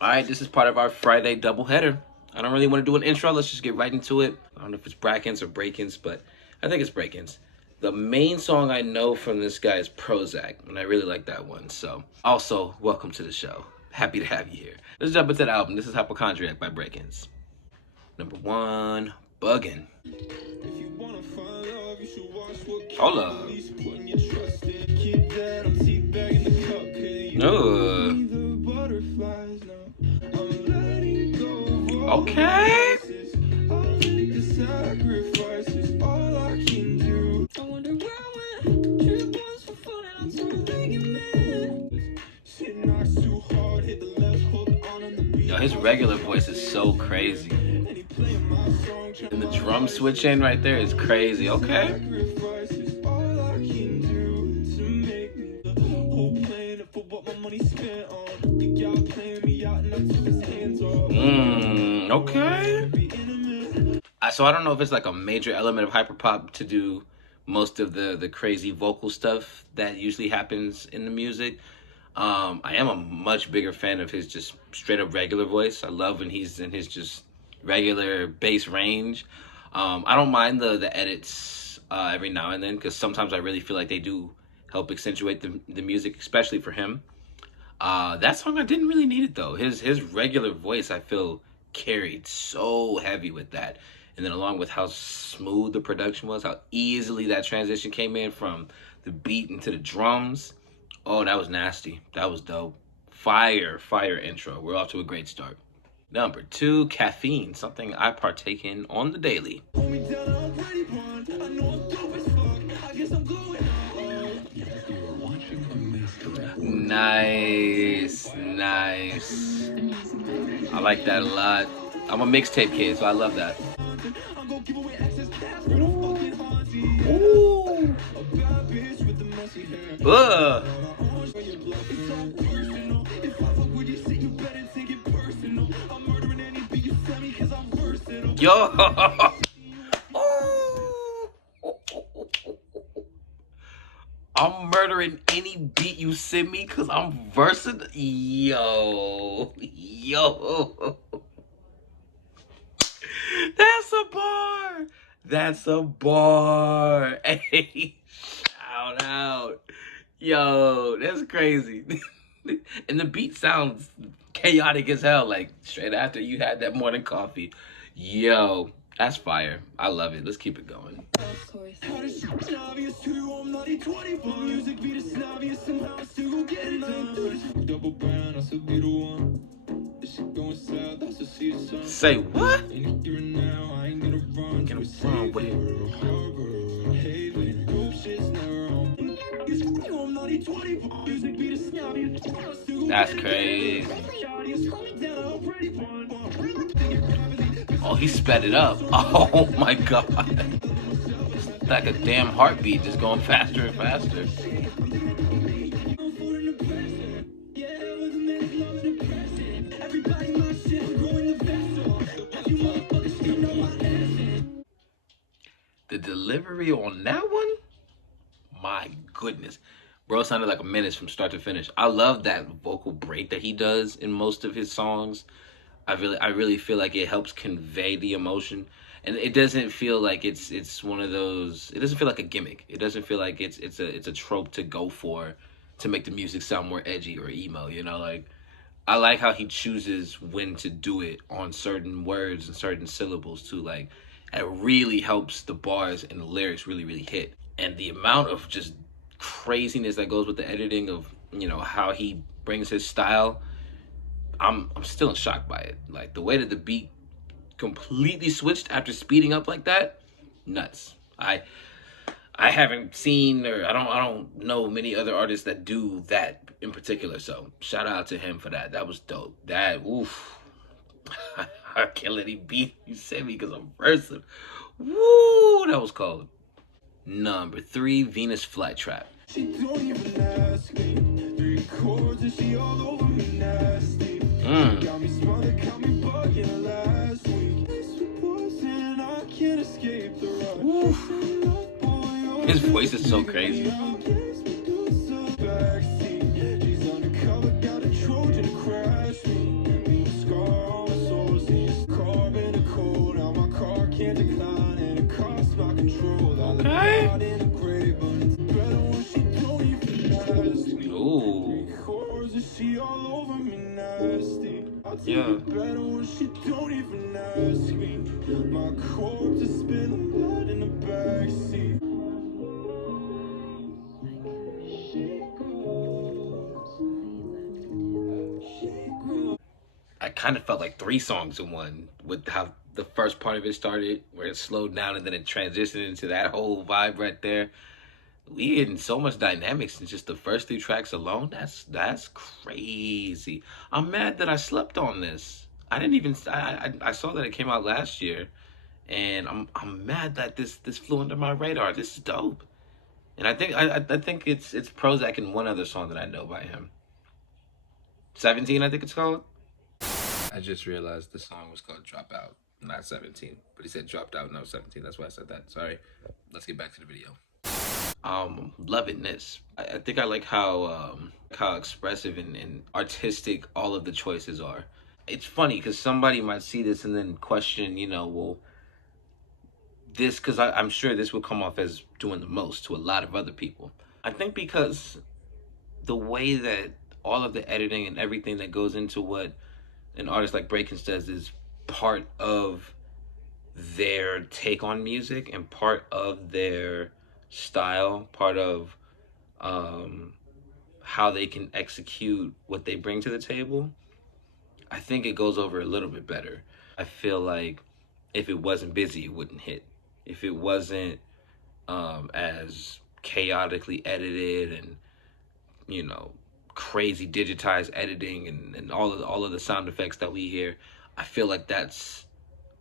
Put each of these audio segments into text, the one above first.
All right, this is part of our Friday doubleheader. I don't really want to do an intro. Let's just get right into it. I don't know if it's brakence or breakins, but I think it's breakins. The main song I know from this guy is Prozac, and I really like that one. So, also, welcome to the show. Happy to have you here. Let's jump into the album. This is Hypochondriac by Breakins. Number 1, Buggin'. Hold up. Okay. Yo, his regular voice is so crazy. And the drum switch in right there is crazy. Okay. Okay. So I don't know if it's like a major element of hyperpop to do most of the crazy vocal stuff that usually happens in the music. I am a much bigger fan of his just straight up regular voice. I love when he's in his just regular bass range. I don't mind the edits every now and then, because sometimes I really feel like they do help accentuate the music, especially for him. That song I didn't really need it though. His regular voice I feel carried so heavy with that. And then along with how smooth the production was, how easily that transition came in from the beat into the drums. Oh, that was nasty. That was dope. Fire intro. We're off to a great start. Number 2, Caffeine, something I partake in on the daily. Nice. I like that a lot. I'm a mixtape kid, so I love that. Ooh. Ugh. Yo. I'm murdering any beat you send me because I'm versatile. Yo. That's a bar. Hey, shout out. Yo, that's crazy. And the beat sounds chaotic as hell, like straight after you had that morning coffee. Yo, that's fire. I love it. Let's keep it going. Of course. Say what? That's crazy. Oh, he sped it up. Oh my god. It's like a damn heartbeat just going faster and faster. The delivery on that one? My goodness. Bro sounded like a menace from start to finish. I love that vocal break that he does in most of his songs. I really feel like it helps convey the emotion, and it doesn't feel like it's one of those. It doesn't feel like a gimmick. It doesn't feel like it's a trope to go for to make the music sound more edgy or emo. You know, like I like how he chooses when to do it on certain words and certain syllables too. Like it really helps the bars and the lyrics really hit, and the amount of just craziness that goes with the editing of how he brings his style. I'm still in shock by it. Like the way that the beat completely switched after speeding up like that, nuts. I haven't seen, or I don't know many other artists that do that in particular. So shout out to him for that. That was dope. That oof. I can't let him beat you sent me because I'm versatile. Woo, that was cold. Number 3, Venus Flytrap. She don't even ask me. 3 chords and she all over me nasty. Got me smothered, got me bugging last week. I can't escape the rush. His voice is so crazy. She's undercover, got a Trojan crash me. Yeah. I kind of felt like three songs in one with how the first part of it started, where it slowed down and then it transitioned into that whole vibe right there. We getting so much dynamics in just the first three tracks alone. That's crazy. I'm mad that I slept on this. I didn't even I saw that it came out last year, and I'm mad that this flew under my radar. This is dope. And I think it's Prozac and one other song that I know by him. 17, I think it's called. I just realized the song was called Dropout, not 17. But he said dropped out, no 17. That's why I said that. Sorry. Let's get back to the video. Loving this. I think I like how expressive and artistic all of the choices are. It's funny because somebody might see this and then question, well, this, because I'm sure this will come off as doing the most to a lot of other people. I think because the way that all of the editing and everything that goes into what an artist like breakins does is part of their take on music and part of their style, part of how they can execute what they bring to the table. I think it goes over a little bit better. I feel like if it wasn't busy, it wouldn't hit. If it wasn't as chaotically edited and crazy digitized editing and all of the sound effects that we hear, I feel like that's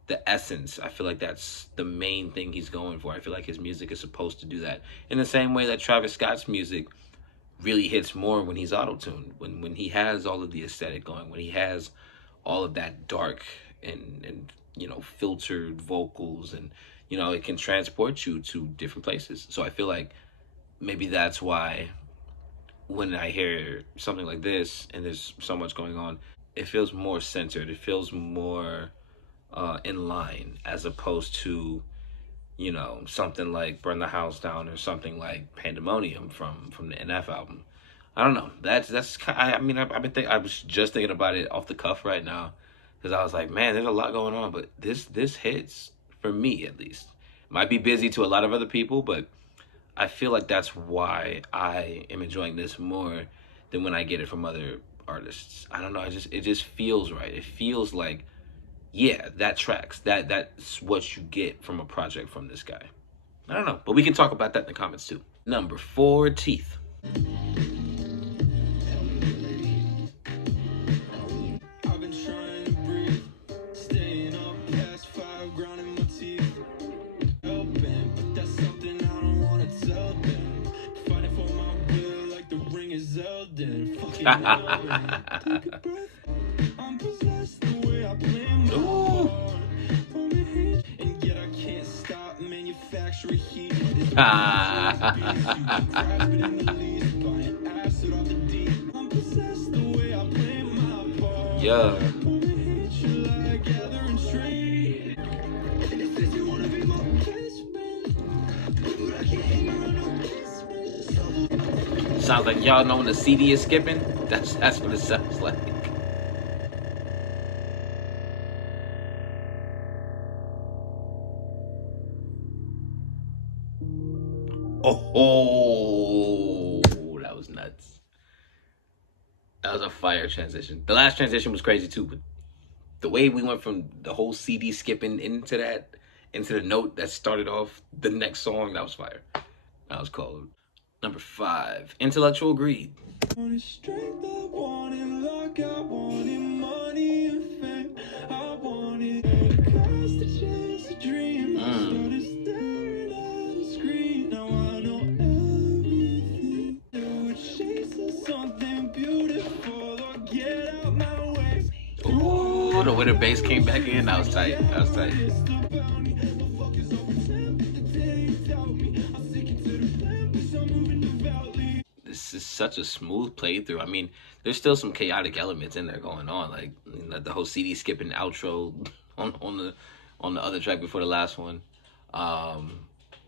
the essence. I feel like that's the main thing he's going for. I feel like his music is supposed to do that. In the same way that Travis Scott's music really hits more when he's auto-tuned, when he has all of the aesthetic going, when he has all of that dark and filtered vocals, and it can transport you to different places. So I feel like maybe that's why when I hear something like this and there's so much going on, it feels more centered. It feels more in line, as opposed to something like Burn the House Down or something like Pandemonium from the NF album. I don't know. I mean, I was just thinking about it off the cuff right now, because I was like, man, there's a lot going on, but this hits for me at least. Might be busy to a lot of other people, but I feel like that's why I am enjoying this more than when I get it from other artists. I don't know. It just feels right. It feels like, yeah, that tracks. That's what you get from a project from this guy. I don't know, but we can talk about that in the comments too. Number 4, Teeth. Ooh. Yeah. Sounds like y'all know when the CD is skipping. That's what it sounds like. Oh, that was nuts. That was a fire transition. The last transition was crazy too, but the way we went from the whole CD skipping into the note that started off the next song, that was fire. That was cold. Number 5, Intellectual Greed. Ooh, the way the bass came back in, that was tight. That was tight. This is such a smooth playthrough. I mean, there's still some chaotic elements in there going on, like the whole CD skipping outro on the other track before the last one. All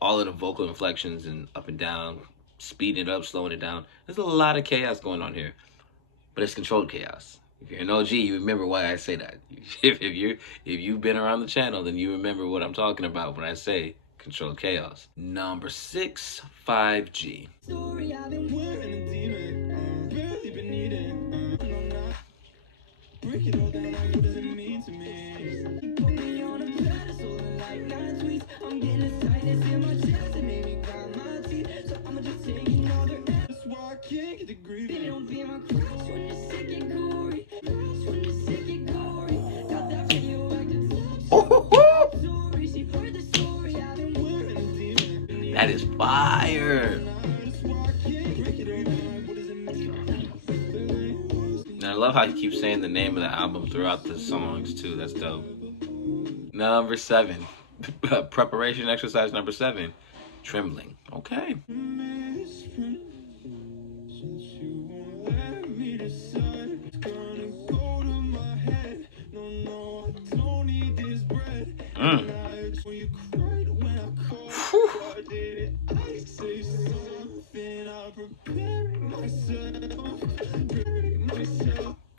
of the vocal inflections and up and down, speeding it up, slowing it down. There's a lot of chaos going on here, but it's controlled chaos. If you're an OG, you remember why I say that. If you've been around the channel, then you remember what I'm talking about when I say control chaos. Number 6, 5G. Story I've been wearing a demon, barely been eating, break it all down, like what does it mean to me? You put me on a pedestal and like 9 tweets, I'm getting a sinus in my chest and made me grind my teeth, so I'ma just take another. That's why I can't get the grief. Baby, don't be my crush when you're sick and gory. Crush when you're sick and gory. Got that radioactive story. She heard the story I've been wearing a demon. That is fire. And I love how he keeps saying the name of the album throughout the songs too. That's dope. Number 7, preparation exercise number 7, trembling. Okay. Mm.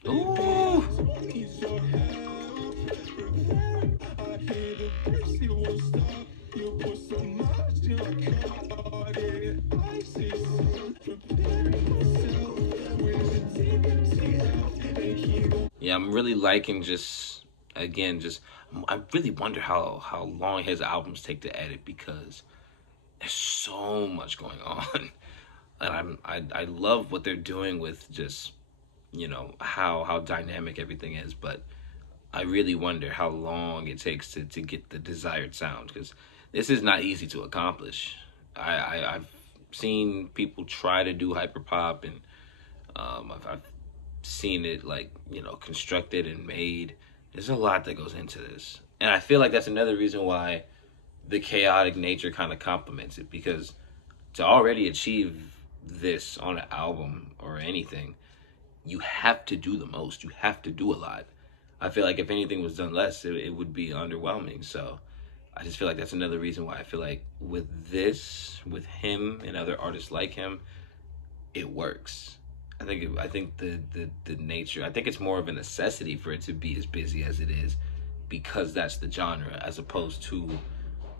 Ooh. Yeah, I'm really liking just again just I really wonder how long his albums take to edit because there's so much going on. And I love what they're doing with just how dynamic everything is, but I really wonder how long it takes to get the desired sound because this is not easy to accomplish. I've seen people try to do hyperpop and I've seen it like constructed and made. There's a lot that goes into this, and I feel like that's another reason why the chaotic nature kind of complements it because to already achieve this on an album or anything, you have to do the most. You have to do a lot. I feel like if anything was done less, it would be underwhelming. So I just feel like that's another reason why I feel like with this, with him and other artists like him, it works. I think the nature. I think it's more of a necessity for it to be as busy as it is, because that's the genre, as opposed to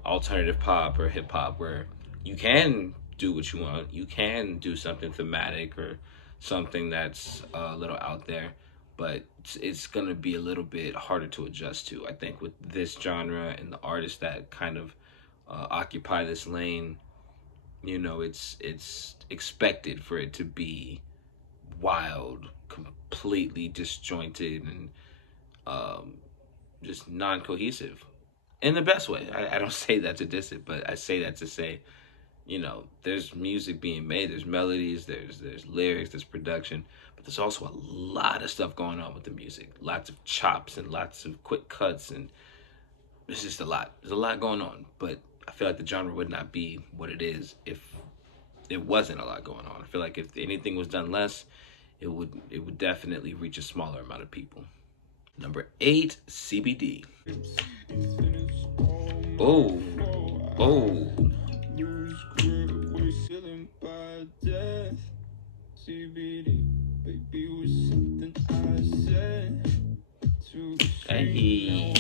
alternative pop or hip hop, where you can do what you want. You can do something thematic or something that's a little out there, but it's gonna be a little bit harder to adjust to. I think with this genre and the artists that kind of occupy this lane, it's expected for it to be wild, completely disjointed, and um, just non-cohesive in the best way. I don't say that to diss it, but I say that to say, there's music being made, there's melodies, there's lyrics, there's production, but there's also a lot of stuff going on with the music. Lots of chops and lots of quick cuts, and it's just a lot. There's a lot going on, but I feel like the genre would not be what it is if it wasn't a lot going on. I feel like if anything was done less, it would definitely reach a smaller amount of people. Number 8, CBD. Oh, oh. Hey.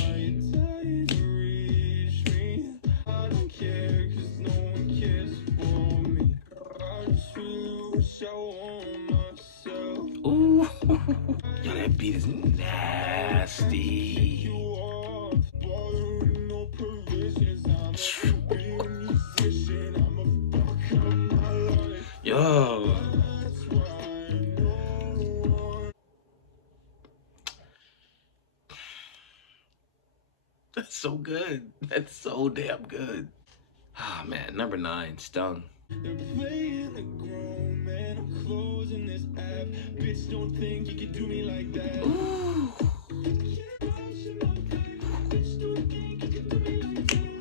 Ooh. Yo, that beat is nasty. Yo. That's so good. That's so damn good. Ah, man. Number 9, Stung. They're playing the grown man. I'm closing this app. Bitch, don't think you can do me like that. Ooh.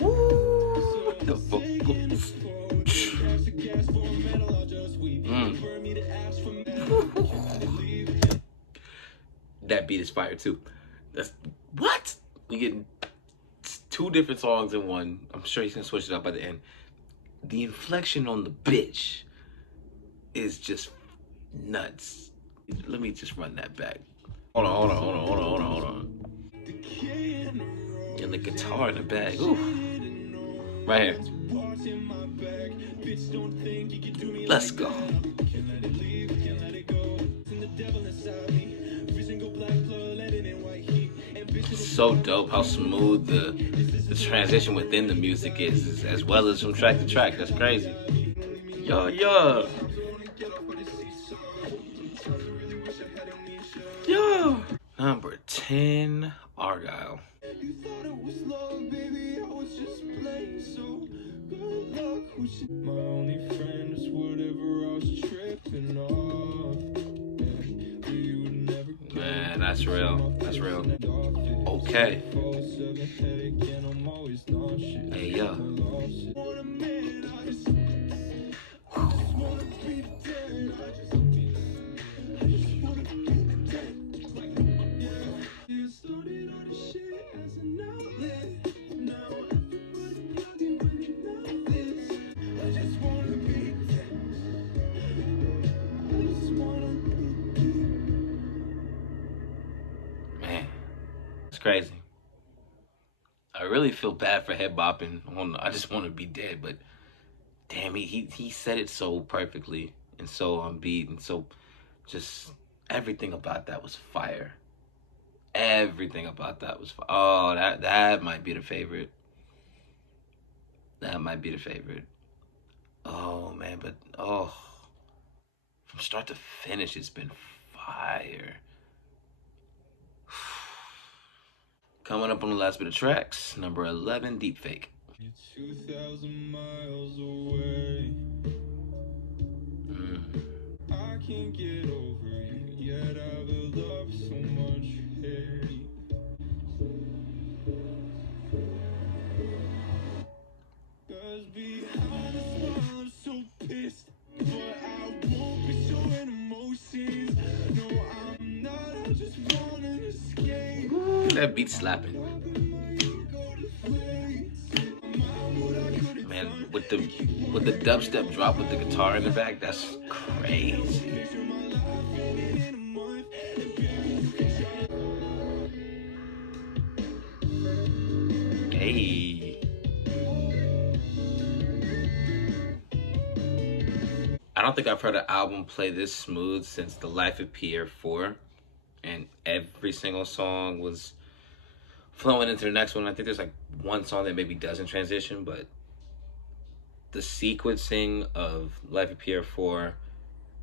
Ooh. The vocals. That beat is fire too. That's what? We get 2 different songs in one. I'm sure he's gonna switch it up by the end. The inflection on the bitch is just nuts. Let me just run that back. Hold on, hold on, hold on, hold on, hold on, hold on. And the guitar in the back. Ooh. Right here. Let's go. It's so dope how smooth the transition within the music is, as well as from track to track. That's crazy. Yo, yo. Yo. Number 10, Argyle. My only friend is whatever I was tripping off. Man, that's real. That's real. Okay. Hey, yo. Man, it's crazy. I really feel bad for head bopping. I just want to be dead, but damn, he said it so perfectly and so on beat and so just everything about that was fire. Everything about that was fire. Oh, that might be the favorite. That might be the favorite. Oh man, but oh, from start to finish, it's been fire. Coming up on the last bit of tracks, number 11, Deepfake. You're 2,000 miles away. I can't get over you, yet I will love so much hate. Cause behind the smile I'm so pissed, but I won't be showing emotions. No, I'm not, I just wanna escape. That beat slapping. Man, with the dubstep drop with the guitar in the back, that's crazy. Hey. I don't think I've heard an album play this smooth since The Life of Pierre 4. And every single song was flowing into the next one. I think there's like one song that maybe doesn't transition, but the sequencing of Life of Pierre 4,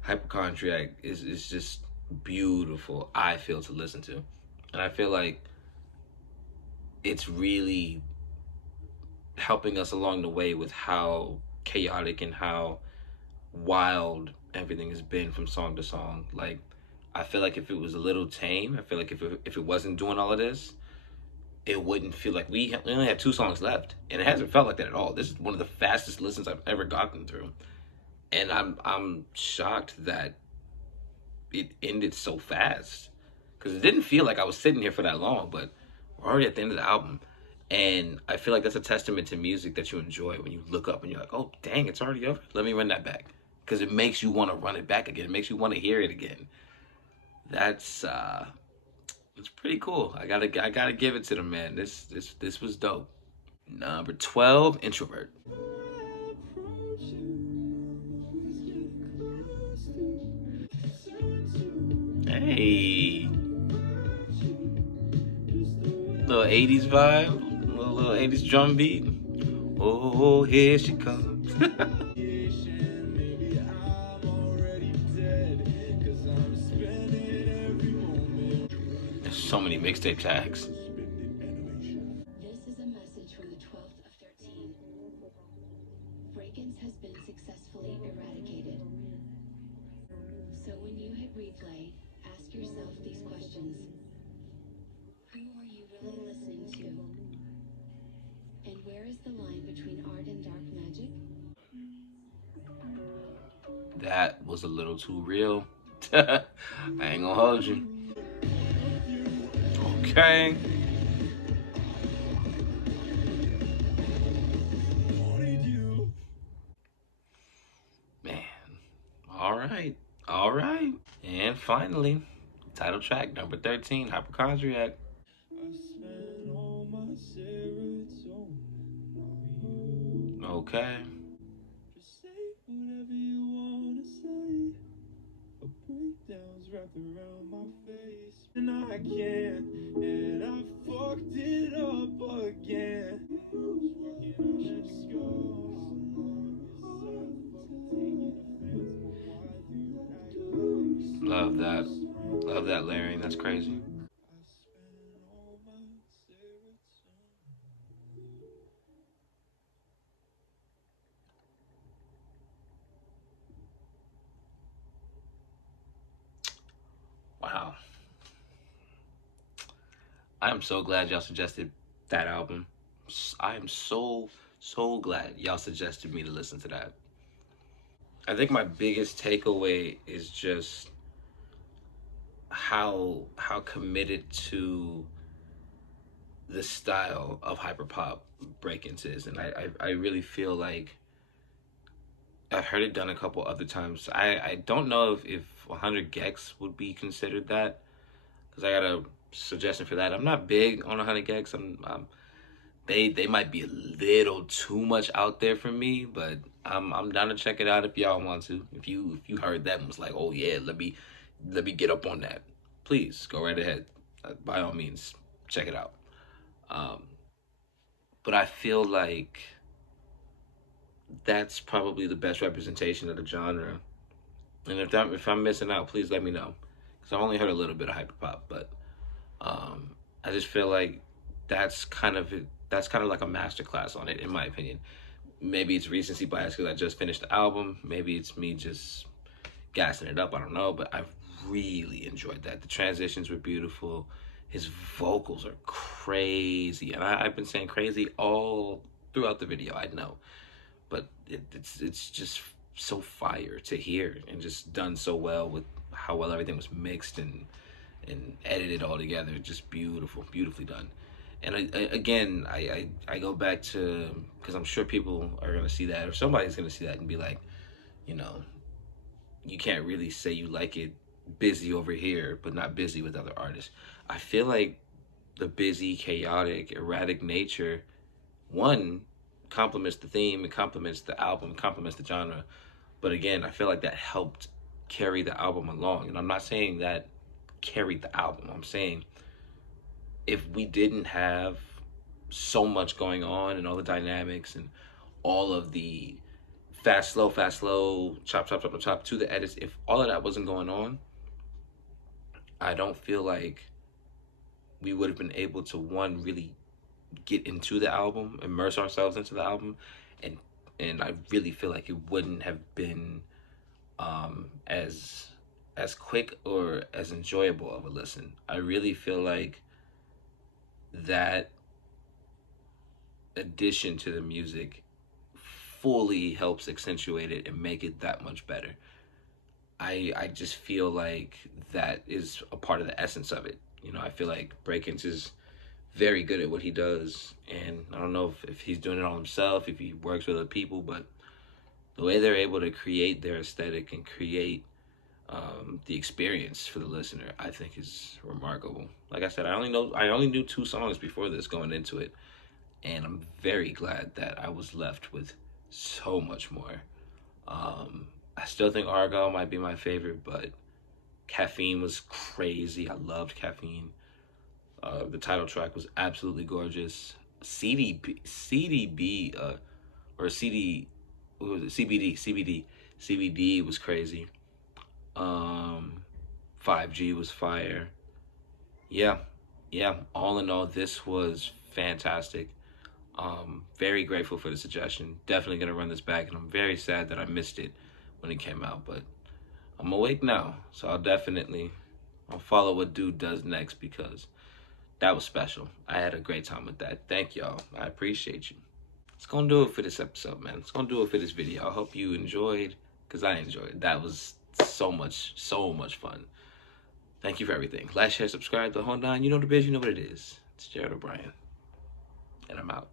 Hypochondriac is just beautiful, I feel, to listen to. And I feel like it's really helping us along the way with how chaotic and how wild everything has been from song to song. Like, I feel like if it was a little tame, I feel like if it wasn't doing all of this, it wouldn't feel like we only had 2 songs left, and it hasn't felt like that at all. This is one of the fastest listens I've ever gotten through, and I'm shocked that it ended so fast, because it didn't feel like I was sitting here for that long. But we're already at the end of the album, and I feel like that's a testament to music that you enjoy when you look up and you're like, oh dang, it's already over. Let me run that back, because it makes you want to run it back again. It makes you want to hear it again. That's it's pretty cool. I gotta give it to them, man. This was dope. Number 12, Introvert. Hey, little 80s vibe, little 80s drum beat. Oh, here she comes. There's so many mixtape tags. This is a message from the 12th of 13. Breakins has been successfully eradicated. So when you hit replay, ask yourself these questions. Who are you really listening to? And where is the line between art and dark magic? That was a little too real. I ain't gonna hold you. Okay. Man. All right. All right. And finally, Title track number 13, Hypochondriac. I spent all my serotonin on you. Okay. Just say whatever you wanna say. A breakdown's wrapped around my face, and I can't, and I fucked it up again. Working on that score so long as I fucking taking offense. Why do you act like Love that. Love that layering. That's crazy. I spent all my serotonin? Wow. I am so glad y'all suggested that album. I am so glad y'all suggested me to listen to that. I think my biggest takeaway is just how committed to the style of hyperpop breakins is, and I really feel like I've heard it done a couple other times. I don't know if 100 gex would be considered that, because I got a suggestion for that. I'm not big on 100 gex. They might be a little too much out there for me, but I'm down to check it out if y'all want to. If you heard that and was like, oh yeah, let me get up on that, please go right ahead. By all means, check it out. Um, but I feel like that's probably the best representation of the genre. And if I'm missing out, please let me know, because I've only heard a little bit of hyperpop, but I just feel like that's kind of that's kind of like a masterclass on it, in my opinion. Maybe it's recency bias because I just finished the album. Maybe it's me just gassing it up. I don't know, but I really enjoyed that. The transitions were beautiful. His vocals are crazy, and I've been saying crazy all throughout the video. I know, but it's just so fire to hear, and just done so well with how well everything was mixed and edited all together. Just beautiful, beautifully done. And I go back to, because I'm sure people are gonna see that, or somebody's gonna see that and be like, you know, you can't really say you like it busy over here, but not busy with other artists. I feel like the busy, chaotic, erratic nature, one, complements the theme, it complements the album, complements the genre. But again, I feel like that helped carry the album along. And I'm not saying that carried the album. I'm saying if we didn't have so much going on and all the dynamics and all of the fast, slow, chop, chop, chop, chop, chop to the edits, if all of that wasn't going on, I don't feel like we would have been able to, one, really get into the album, immerse ourselves into the album, and I really feel like it wouldn't have been as quick or as enjoyable of a listen. I really feel like that addition to the music fully helps accentuate it and make it that much better. I just feel like that is a part of the essence of it. You know, I feel like breakins is very good at what he does, and I don't know if he's doing it all himself, if he works with other people, but the way they're able to create their aesthetic and create the experience for the listener, I think is remarkable. Like I said, I only knew 2 songs before this going into it, and I'm very glad that I was left with so much more. I still think Argyle might be my favorite, but Caffeine was crazy. I loved Caffeine. The title track was absolutely gorgeous. CDB, or CD, what was it? CBD was crazy. Um, 5G was fire. Yeah, yeah. All in all, this was fantastic. Very grateful for the suggestion. Definitely gonna run this back, and I'm very sad that I missed it when it came out. But I'm awake now, so I'll follow what Dude does next, because that was special. I had a great time with that. Thank y'all. I appreciate you. It's gonna do it for this episode, man. It's gonna do it for this video. I hope you enjoyed, because I enjoyed. That was so much fun. Thank you for everything. Like, share, subscribe, the whole nine. You know the biz, you know what it is. It's Jared O'Brien, and I'm out.